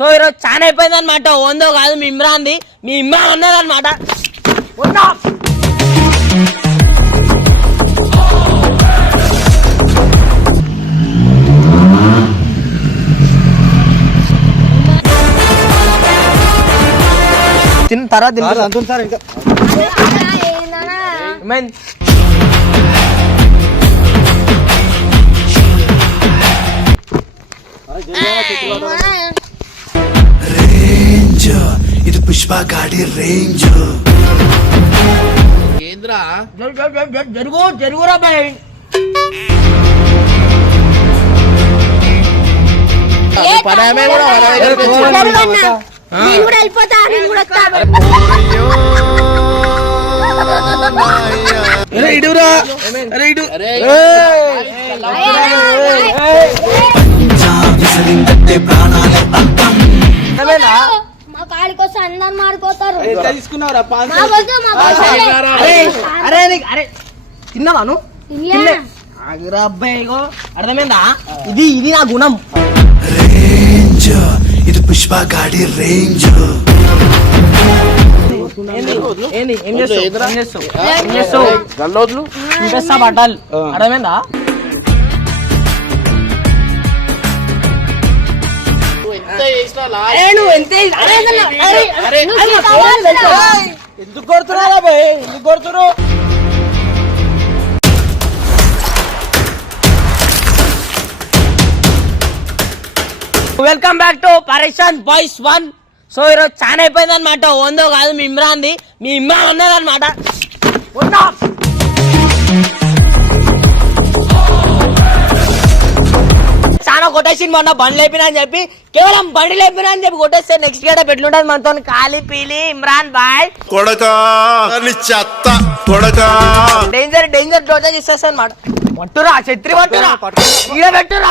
So ఈరోజు చాలా అయిపోయింది అనమాట. ఓందో కాదు మీ ఇమ్రాన్ది, మీ ఇమ్రాన్ ఉన్నదన్నమాట. తిన్న తర్వాత రేంజ్ ఇది పుష్ప గాడి రేంజ్. ఏంద్రా జరుగురా బాయ్. ఇడురా తిన్నావాను అబ్బాయి అర్థమైందా? ఇది ఇది నా గుణం. రేంజ్ ఇది పుష్ప గాడి రేంజ్. చూపిస్తా బట్టలు అర్థమైందా? ఎందుకు కొడుతున్నారా బాయ్? ఎందుకు కొడుతున్నారు? వెల్కమ్ బ్యాక్ టు పరేషాన్ బాయ్స్ 1. సో ఈరోజు చాలా అయిపోయింది అనమాట. ఓందో కాదు మీ ఇమ్రాన్ది, మీ ఇమ్రాన్ ఉన్నదన్నమాట. చాలా కొట్టేసి మొన్న బండి లేపినా అని చెప్పి, కేవలం బండి లేపినా అని చెప్పి కొట్టేస్తే నెక్స్ట్ గేట పెట్లుంటది మనతో కాలి పీలి ఇమ్రాన్ బాయ్ డేంజర్ డేంజర్ డోజెస్ ఇస్తాను అనమాట. పట్టురా ఛత్రి పట్టురా ఈడ పెట్టురా.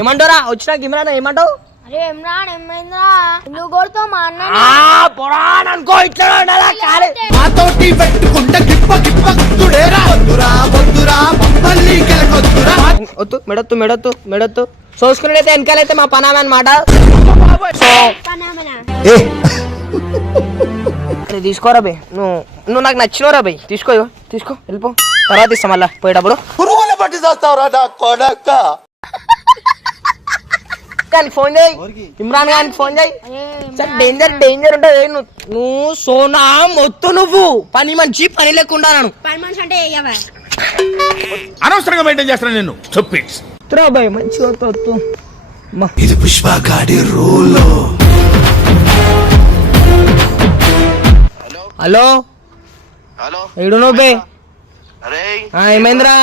ఏమంటారా వచ్చినాక ఇమ్రాన్ ఏమంటావు? అరే ఇమ్రాన్ ఏమైందా? నువ్వు కొడుతావు మా అన్న పొరాన్ అనుకో. ఇట్లా మెడత్తు మెడత్తు మెడత్తు చూసుకున్నట్టయితే వెనకాలైతే మా పనామే అనమాట. అరే తీసుకోరా బే, నువ్వు నాకు నచ్చినవురా బై. తీసుకో తీసుకో వెళ్ళిపో, తర్వాత ఇస్తా మళ్ళా పోయేటప్పుడు. కానీ ఫోన్ చేయి, ఇమ్రాన్ గారికి ఫోన్ చేయి. సార్ డేంజర్ డేంజర్ ఉంటుంది. నువ్వు సోనా మొత్తు నువ్వు పని మంచి పని లేకుండా పని మనిషి అంటే అనవసరంగా మెయింటైన్ చేస్తాను నేను. బాయ్ మంచిగా ఇది పుష్ప గాడి రోల్. హలో హలో ఏడు నువ్వు బే? ఏమైందిరా?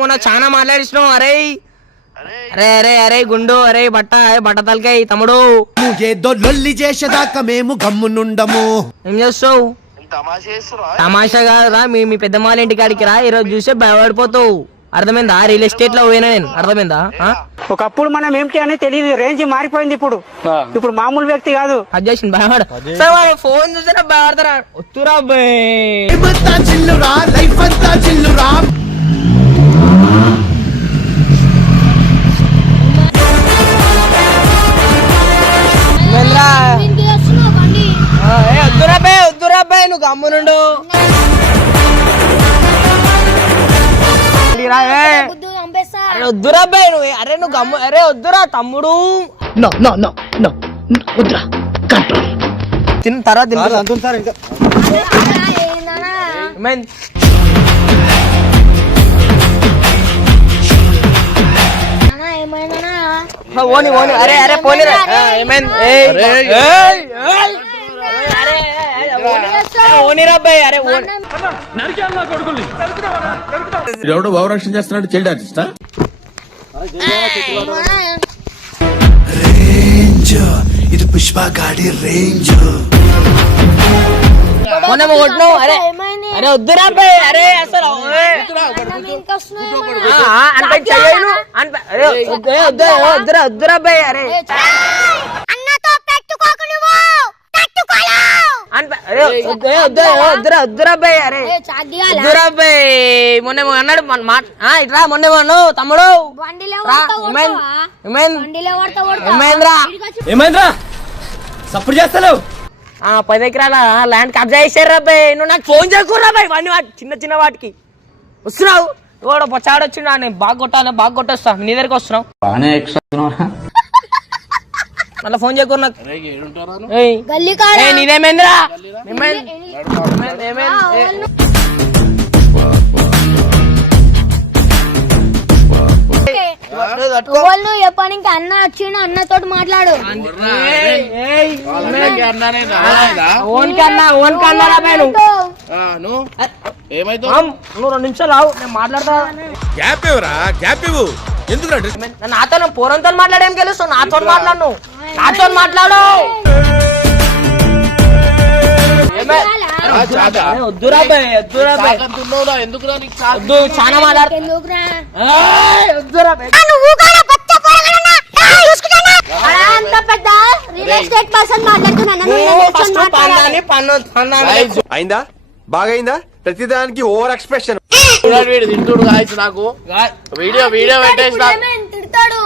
మొన్న చాలా మాట్లాడిస్తున్నావు. అరే అరే అరే అరే గుండు, అరే బట్ట తలకాయ తమ్ముడు. ఏదో లొల్లి చేసేదాకా మేము గమ్మునుండము. ఏం చేస్తావు? తమాషా కాదురా, మీ పెద్దమ్మాళ్ళ ఇంటి కాడికి రా. ఈరోజు చూసే భయపడిపోతావు. అర్థమైందా? రియల్ ఎస్టేట్ లో పోయినా నేను. అర్థమైందా? ఒకప్పుడు మనం ఏంటి అని తెలియదు, రేంజ్ మారిపోయింది. ఇప్పుడు మామూలు వ్యక్తి కాదు. అది చేసింది భయపడ. సార్ వాళ్ళు ఫోన్ చూసారా భయపడతారా? వస్తురా చిల్లురా లైఫ్ అంతా చిల్లురా. వద్దురా బాయ్ నువ్వు గమ్మునుండు. వద్దురా బాయ్ నువ్వు. అరే నువ్వు గమ్ము. అరే వద్దురా తమ్ముడు. తిన్న తర్వాత ఓని ఓని. అరే అరే పోనీరా. ఏమైంది? ఎవడో ఓవరాక్షన్ చేస్తున్నాడు, చైల్డ్ ఆర్టిస్టా? రేంజ్ ఇది పుష్ప గాడి రేంజ్. అరే అరే వద్దురా అబ్బాయి. అరే అసలు వద్దురా అబ్బాయి. అరే వద్దురా అబ్బాయి అరే చాట్ దిగాలా వద్దురా అబ్బాయి మొన్న అన్నాడు ఇట్రా మొన్న అన్నావు తమ్ముడు బండిలో రా, కొడతా బండిలో కొడతా ఏమైందిరా సప్పుడు చేస్తాను 10 ఎకరాల ల్యాండ్ కబ్జా చేశారు అబ్బాయి నువ్వు నాకు ఫోన్ చేయకూడరా అబ్బాయి చిన్న చిన్న వాటికి వస్తున్నావు కూడా పొచ్చాడొచ్చిండు నేను బాగా కొట్టొస్తా నీ దగ్గరికి వస్తున్నావు మళ్ళీ ఫోన్ చేయకూడదు నాకు గల్లీ కాడ నీదేమైందిరా వాళ్ళు చెప్పడానికి అన్న వచ్చిండు అన్నతోటి మాట్లాడు ఏమైతే నువ్వు 2 నిమిషాలు రావు నేను మాట్లాడతా గ్యాప్ ఇవ్వరా గ్యాప్ ఇవ్వు ఎందుకు నాతో పూరంతో మాట్లాడేం గెలుస్తావు నాతో మాట్లాడు మాట్లాడు వద్దురా ఎందుకు వద్దు చాలా మాట్లాడుతుంది ఎందుకురా వద్దురా అంత పెద్ద రియల్ ఎస్టేట్ పర్సన్ మాట్లాడుతున్నాను అయిందా బాగైందా ప్రతిదానికి ఓవర్ ఎక్స్ప్రెషన్ తింటుడు కాయచ్చు నాకు వీడియో పెట్టేసి తిడతాడు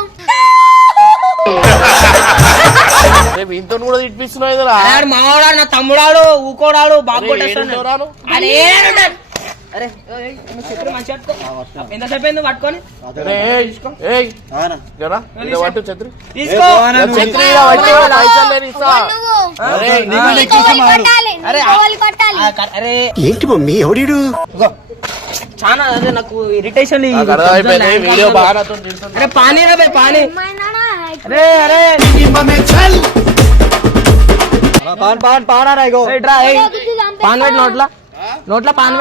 ఇంతో కూడా తినిపిస్తున్నావు మావాడాడు నా తమ్ముడాడు ఊకోడాడు బాగా కొట్టేస్తాడు అరే మంచిగా ఎంతసేపు అయింది పట్టుకొని తీసుకో అరే ఏంటి మమ్మీ ఎవడీడు చాలా అదే నాకు ఇరిటేషన్ వీడియో బాగా అరే పానీ రా భయ్ పానీ అరే అరే పాన్ పెట్టి నోట్లా పాన్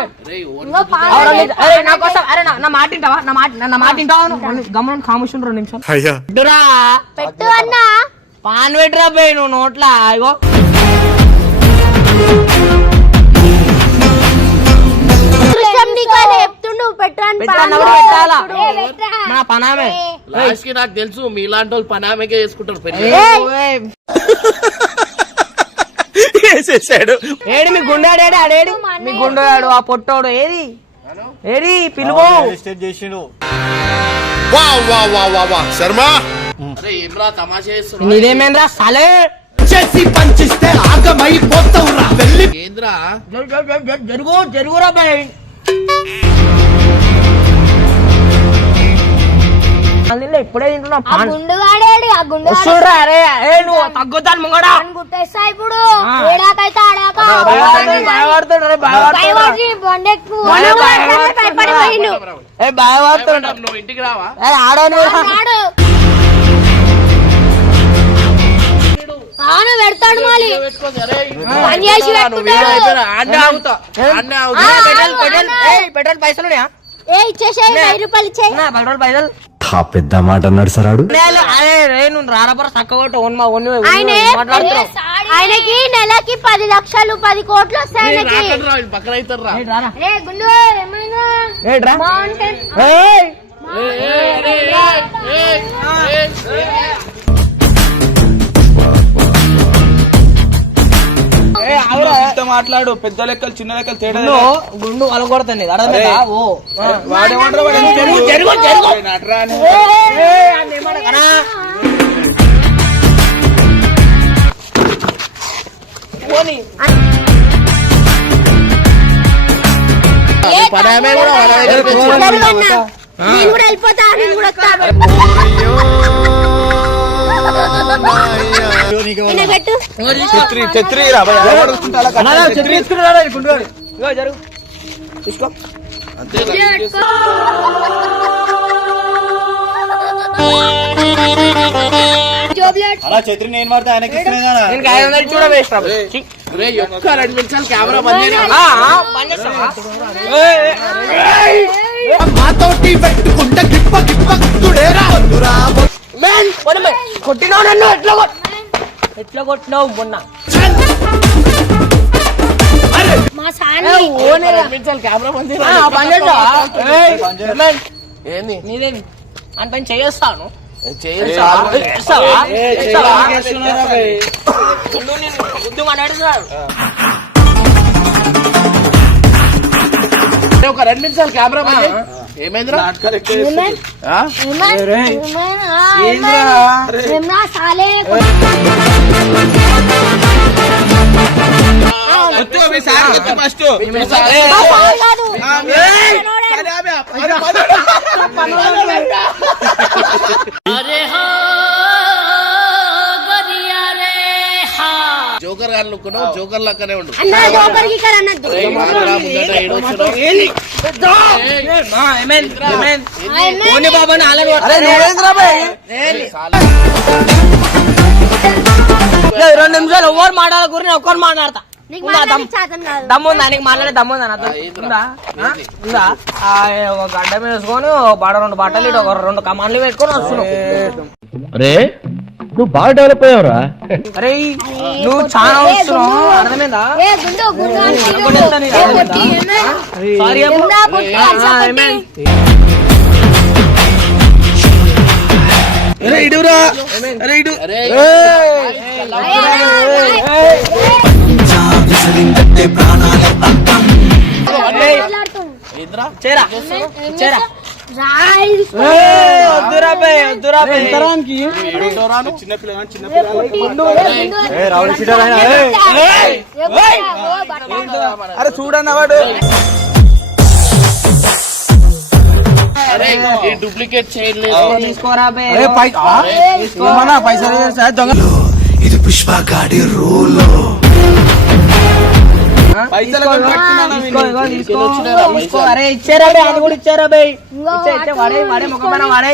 అరే నా కోసం అరే నా మాట వింటావా నా మాట వింటావా గమనం ఖాముషుని 2 నిమిషాలు అయ్యా ఇటురా పెట్టు అన్నా పాన్ పెట్టిరా పోయి నువ్వు నోట్లా ఇగో చెప్తుండు పెట్టండి పెట్టాలా మన పనామే లాస్ట్ కి నాకు తెలుసు మీలాంటి వాళ్ళు పనామేకే చేసుకుంటారు పెళ్లి వేసేసాడు ఏడి మీ గుండాడు ఆడేడి మీ గుండాడు ఆ పొట్టోడు ఏది పిలువు శర్మ అరే ఏమ్రా తమాషా చేస్తున్నావు నీదేమేంద్రా సాలే చేసి పంచిస్తే ఆగమైపోతావురా వెళ్ళి ఏంద్రా జరుగురా బాయ్ ఇప్పుడే తింటున్నా ఆ గుండు వాడేడు ఆ గుండు వస్తురా అరే నువ్వు తగ్గుతాను ముంగడా గుట్టేస్తా ఇప్పుడు ఏడాకైతే ఆడాక భయపడుతుండ్రు భయపడుతుండ్రు నువ్వు ఇంటికి రావా ఆడను ఆను పెడతాడు మళ్ళీ పెట్టుకోండి అరే పని చేసి పెట్టుకుంటాడు పెట్రోల్ పైసలు ఏ ఇచ్చేసేయి 1000 రూపాయలు ఇచ్చేయి పెట్రోల్ పైసలు పెద్ద మాట అన్నాడు సరాడు అరే రే నువ్వు రారపర చక్కగొట్టు ఆయనకి నెలకి 10 లక్షలు 10 కోట్లు వస్తాయి ఆయనకి పక్కన అవుతారా ఏ గుండు ఏమైనా బాగుంటే మాట్లాడు పెద్ద లెక్కలు చిన్న లెక్కలు తేడా గుండు అలగొడతాను అర్థమైందా పనామే కూడా నేను కూడా వెళ్ళిపోతా నేను కూడా పెట్టు జరుగు తీసుకో అలా ఛత్రి నేను వాడితే ఆయనకి చూడ వేస్ట్ 2 నిమిషాలు కెమెరా బంద్ మాతోటి పెట్టుకుంటే గిప్ప గిప్ప గుట్టుడేరా కొట్టినావు నన్ను ఎట్లా కొట్టినావు మొన్న మా సాని 2 నిమిషాలు కెమెరా బంద్ ఏంది నీదేమి అని పని చేస్తాను చేస్తున్నారా గుద్దు మాట్లాడుతున్నాడు ఒక 2 నిమిషాలు కెమెరా ఏమైందిరా ఫస్ట్ జోకర్ గారు అనుకున్నావు, జోకర్ లక్కనే ఉండు. రెండు నిమిషాలు ఎవరు మాట్లాడకూరి ఒక్కరు మాట్లాడతా. దమ్ముందా నీకు మాట్లాడే దమ్ముందా నాతో? ఉందా ఉందా? ఒక గడ్డ మీద వేసుకొని బడ 2 బట్టలు ఇటు ఒక 2 కమాండ్లు పెట్టుకొని వస్తున్నావు. అరే నువ్వు బాగా డెవలప్ అయ్యావురా. అరే నువ్వు చాలా వస్తున్నావు, అర్థమైందా? సారీ ఇడురా ఇడు విసరిందంటే ప్రాణాలే అంతం. చేరా చేరా వద్దురా బే వద్దురా బే. అరే చూడన్న వాడు డూప్లికేట్ చేయలేదు. తీసుకోరా బే. పైసలు దొంగ ఇది పుష్ప గాడి రూల్. పైసలు అరే ఇచ్చారా బే, అది కూడా ఇచ్చారా బే. వాడే వాడే ముఖమైన వాడే.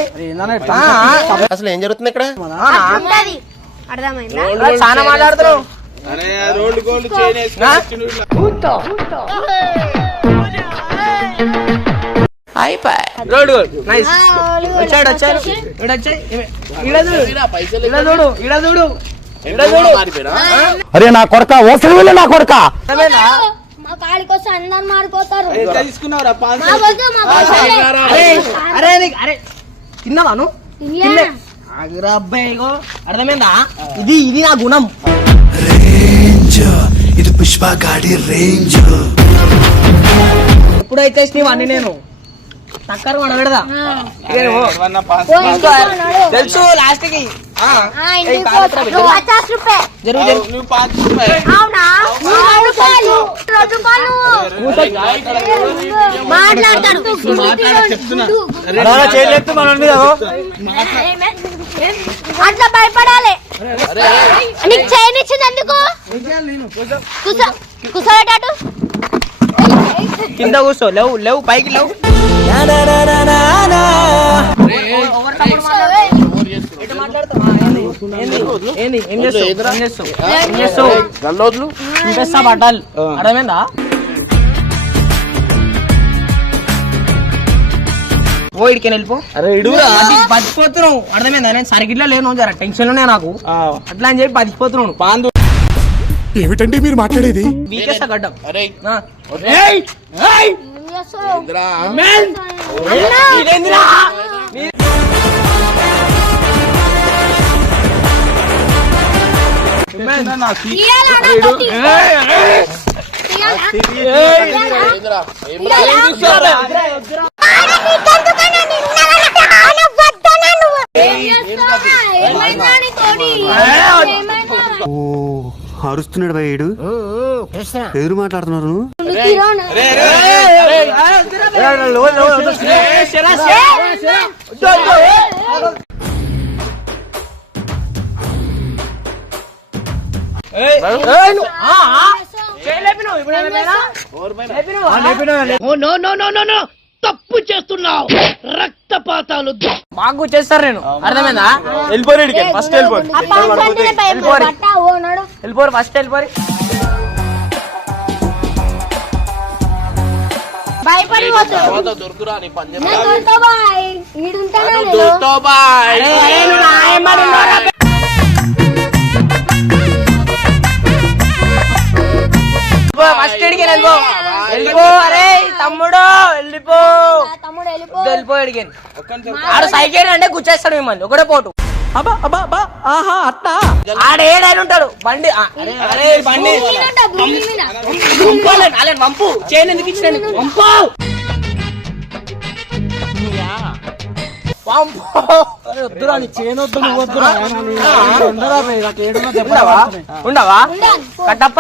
అసలు ఏం జరుగుతుంది ఇక్కడ? అర్థమైందా? చాలా మాట్లాడుతున్నావు. అరే రోడ్డు గోల్డ్ చేయలేదు. Road nice. వచ్చాడు వచ్చాడు ఇడ వచ్చాయి. ఇడ చూడు పైసలు ఇడ చూడు ఇడ చూడు ఇడ చూడు. అరే నా కొడక ఓసలి వెళ్ళి నా కొడక. మా కాడికి వస్తే అందరు మారిపోతారు. ఎంత తీసుకున్నావురా? మా వద్దు, మా వద్దు. అరే అరే నీకు అరే తిన్నావా నువ్వు? తినలే. ఆగురా అబ్బాయి, ఇగో అర్థమైందా? ఇది ఇది నా గుణం. రేంజ్ ఇది పుష్ప గాడి రేంజ్. ఎప్పుడైతే ఇష్టం నేను టక్కర్ కూడా పెడదా. తెలుసు లాస్ట్ కి ఇంటికి పోతా. నువ్వు 50 రూపాయలు. జరుగు జరుగు. నువ్వు 5 రూపాయలు. అవునా? 2 రూపాయలు. 2 రూపాయలు. మాట్లాడతాడు. అట్లా భయపడాలి. నీకు చైన్ ఇచ్చింది ఎందుకు? కూర్చోబెట్టాడు. కింద కూర్చో. లేవు లేవు పైకి లేవు. ఏం చేస్తావు? చూపిస్తా బట్టలు. అర్థమైందా? ఓ ఇడికి వెళ్ళిపో. అరే ఇడురా. బతికిపోతున్నావు. అర్థమైందా? నేను సరిగిట్లా లేను, జర టెన్షన్ లోనే నాకు. అట్లా అని చెప్పి బతికిపోతున్నాను. పాండు ఏమిటండి మీరు మాట్లాడేది? వీకేస్తా గడ్డం. అరే అరుస్తున్నాడు భయ్యుడు. ఎదురు మాట్లాడుతున్నారు. తప్పు చేస్తున్నావు. రక్తపాతాలు బాగా చేస్తారు. నేను అర్థమైందా? వెళ్ళిపోయి ఫస్ట్ వెళ్ళిపోయి వెళ్ళిపోరు ఫస్ట్ వెళ్ళిపోరు. భయపడిపోతాడు. దొరుకురా నీ పంజరం. ఫస్ట్ ఇడికి వెళ్ళిపో. అరే తమ్ముడు వెళ్ళిపో. వెళ్ళిపో ఇడికి. ఆడు సైకిల్ అంటే గుచ్చేస్తాడు మిమ్మల్ని ఒకటే పోటు. ఆడేడైనా ఉంటాడు బండి. అరే బండి పంపు. చేయను ఎందుకు ఇచ్చిన పంపు. ఉండవా కట్టప్ప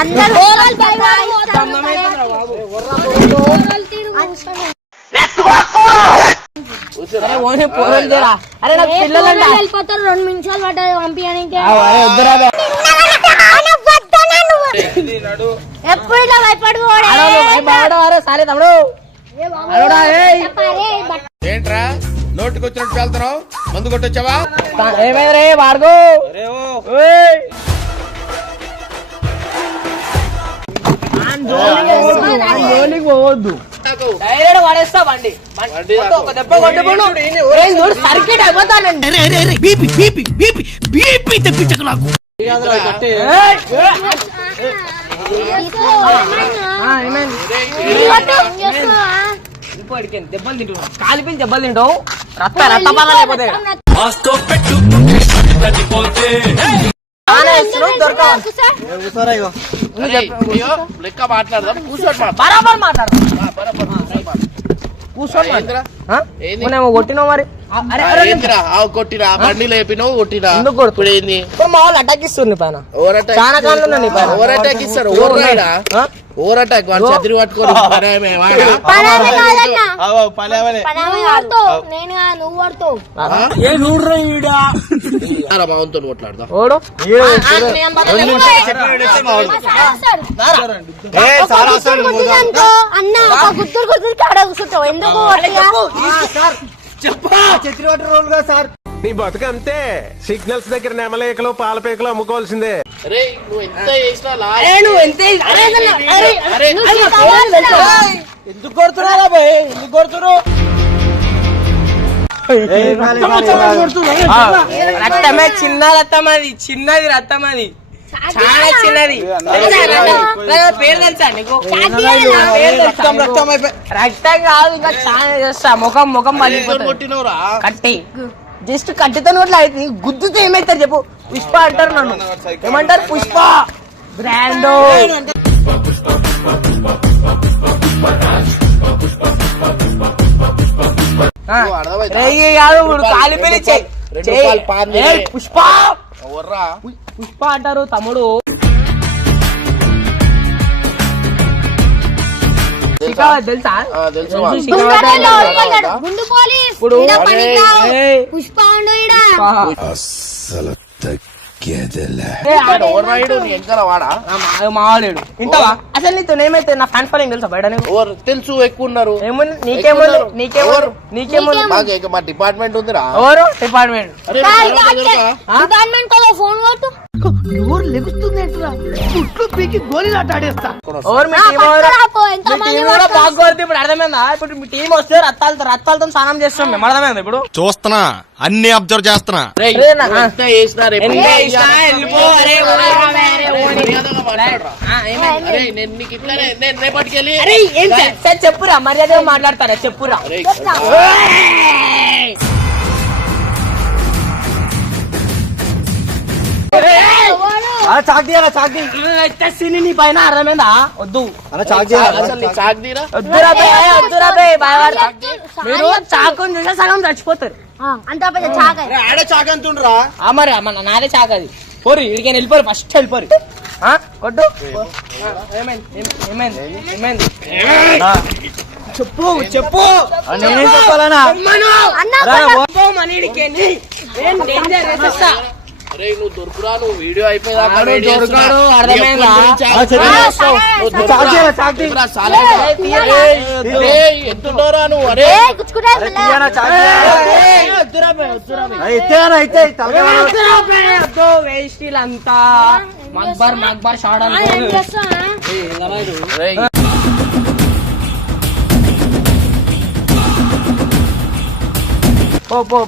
అందరూ పోరలు తేరా. అరే నాకు పిల్లలంట వెళ్ళిపోతారు 2 నిమిషాలు పట్టదు పంపించడానికి వద్దురా బే. ఎప్పుడు ఇలా భయపడుకోవడే బాడవారా సారే తమ్ముడు అడోడా, ఏయ్. ఏంట్రా నోటికి వచ్చినట్టు వెళ్తున్నావు మందు కొట్టొచ్చావా ఏమైంది రే వాడుకో పోవద్దు డైరెక్ట్ పడేస్తా బండి ఒక దెబ్బ కొట్టుకుని సర్కిట్ అయిపోతానండి. దెబ్బలు తింటావు కాలిపోయి దెబ్బలు తింటావు రక్తపాతం అయిపోతాయి లెక్క మాట్లాడదాం కూర్చోటి బరాబర్ మాట్లాడు కూర్చోండి నేనేమో కొట్టినావు మరి కొట్టినా బండి లేపినావు కొట్టినా ఎందుకు కొడుతు? ఇప్పుడు ఏంది ఇప్పుడు మా వాళ్ళు అటాక్ ఇస్తుంది నీ పైన ఓవర్ అటాక్ చాలా కాళ్ళు ఉన్నాయి నీ పైన. ఓవర్ అటాక్ ఇస్తారు ఓవర్ అటాక్ వాడు చదిరి పట్టుకొని నేను నువ్వు పడతావు బాగుంతో కొట్లాడదాం ఓడు అన్న ఒక గుద్దురు గుద్దురు కాడ కూర్చుంటావు ఎందుకు నీ బతుకంతే సిగ్నల్స్ దగ్గర నెమలేకలు పాలపేకలు అమ్ముకోవాల్సిందే. అరే నువ్వు ఎంత చేసినా నువ్వు ఎంత ఎందుకు కొడుతున్నారా బాయ్ ఎందుకు కొడుతున్నావు రక్తమే చిన్న రక్తం అది చిన్నది రక్తం అది చాలా చిన్నది పేరు తెలుసా నీకు రక్తం కాదు ఇంకా చాలా చేస్తా ముఖం ముఖం పలిపోతుంది కొట్టినవురా కట్టి జస్ట్ కట్టితో నోట్ల గుద్దుతో ఏమైతారు చెప్పు పుష్ప అంటారు నన్ను ఏమంటారు పుష్ప బ్రాండ్ కాలిపోయి పుష్ప పుష్ప అంటారు తమ్ముడు తెలుసా తెలుసు గుండు పోలీస్ ఇప్పుడు పుష్ప ఉండు ఈడ అస్సలు తగ్గేదిలే. వాడా మావాలేడు ఇంటవా అసలు నీతో ఏమైతే నా ఫ్యాన్ ఫాలోయింగ్ తెలుసా బయట నీకు తెలుసు ఎక్కువ ఉన్నారు ఏముంది నీకేముంది నీకేముంది నీకేముంది మాకు మా డిపార్ట్మెంట్ ఉందిరా ఎవరు డిపార్ట్మెంట్ డిపార్ట్మెంట్ కదా ఫోన్ కొట్టు ఎవరు మీ టీం కూడా బాగా కొడితే ఇప్పుడు అర్థమైందా ఇప్పుడు మీ టీం వస్తే రత్తాలతో స్నానం చేస్తాం మేము అర్థమైందా ఇప్పుడు చూస్తున్నా అన్ని అబ్జర్వ్ చేస్తున్నా చెప్పురా మర్యాద మాట్లాడతారా చెప్పురా నీ పైన అర్థమైందా వద్దు మీరు చాకుని చూసా సగం చచ్చిపోతారు అంత పెద్ద చాక మరి నాదే చాక అది పోరు ఇడికి వెళ్ళిపోరు ఫస్ట్ వెళ్ళిపోరు కొట్టు ఏమైంది చెప్పు చెప్పు నేనేం చెప్పాలనా అరే నువ్వు దొరుకురా నువ్వు వీడియో అయిపోయేదాకా ఎంతుండోరా నువ్వు అరే వేస్టీలంతా మక్బర్ షాడ్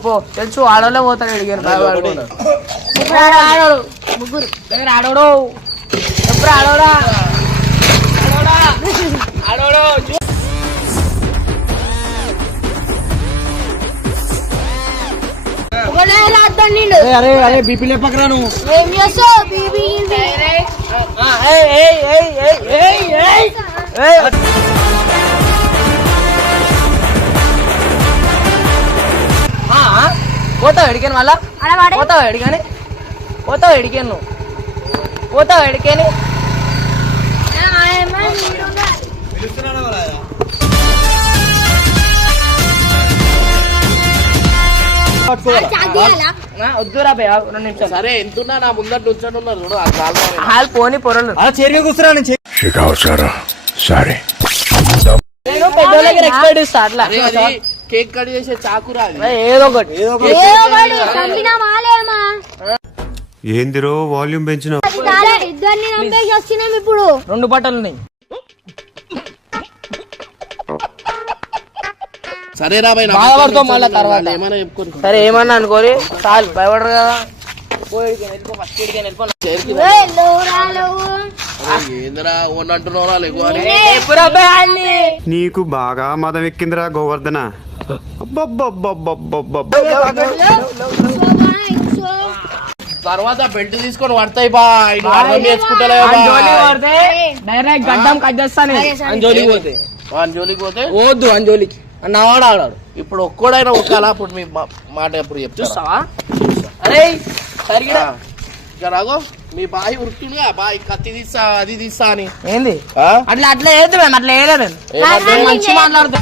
పో తెలుసు ఆడోళ్ళే పోతాడు అడిగారు ముగ్గురు దగ్గర ఆడోడు ఎప్పుడు ఆడోడా ఆడోడు నిండు అరే అరే బీపీ లేపకరా నువ్వు. ఏం చేస్తావు బీబీ పోతావు ఎడికాను మళ్ళా అలా వాడే పోతావు ఎడికాని పోతావు ఎడికాను నువ్వు పోతావు ఎడికాని వద్దురా భయ 2 నిమిషాలు సరే ఎంతున్నా నా ముందర నుంచొని ఉన్నారు చూడు ఆ కాలు హాల్ పోని పొరలు అలా చేరుగా కూర్చురా నేను సారీ నేను పెద్దోళ్ళ దగ్గర ఎక్స్పర్ట్ ఇస్తా అట్లా అరే అది కేక్ కట్ చేసే చాకురా అది ఏదో ఒకటి చంపినా మాలేమా ఏందిరో వాల్యూమ్ పెంచిన ఇద్దరిని చంపేసి వస్తున్నాం ఇప్పుడు 2 బట్టలు ఉన్నాయి సరేరా భయ్ బాధపడతావు మళ్ళా తర్వాత. ఏమైనా చెప్పుకోరు సరే ఏమన్నా అనుకోరి చాలు భయపడరు కదా ఫస్ట్ ఇడికి వెళ్ళిపో ఏందిరా ఓన్ అంటున్నారా లేకు అని ఎప్పుడు అబ్బాయి అన్ని నీకు బాగా మదం ఎక్కిందిరా గోవర్ధన తర్వాత బెల్ట్ తీసుకొని పడతాయి బా ఇటు అర్థం చేసుకుంటలే డైరెక్ట్ గడ్డం కట్ చేస్తాను అంజోలికి పోతే వాని జోలికి పోతే వద్దు అంజోలికి అన్నవాడు ఆడాడు ఇప్పుడు ఒక్కడైనా ఒక్కలా అప్పుడు మీ మాట ఎప్పుడు చెప్తావా చూస్తావా అరే సరిగ్గా ఇక రాగో మీ బాయి ఉరుకుతుందిగా బాయి కత్తి తీస్తా అది తీస్తా అని ఏంది ఆ? అట్లా అట్లా ఏది మేము అట్లా ఏలేదు నేను మంచి మాట్లాడుతా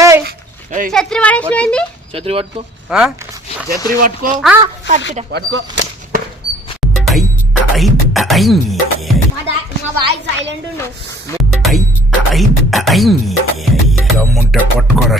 ఏయ్, ఏయ్, ఛత్రి పడేసిపోయింది ఛత్రి పట్టుకో ఆ? ఛత్రి పట్టుకో పట్టుకుంటా పట్టుకో మా బాయ్ సైలెంట్ ఉండు దమ్ముంటే పట్టుకోరా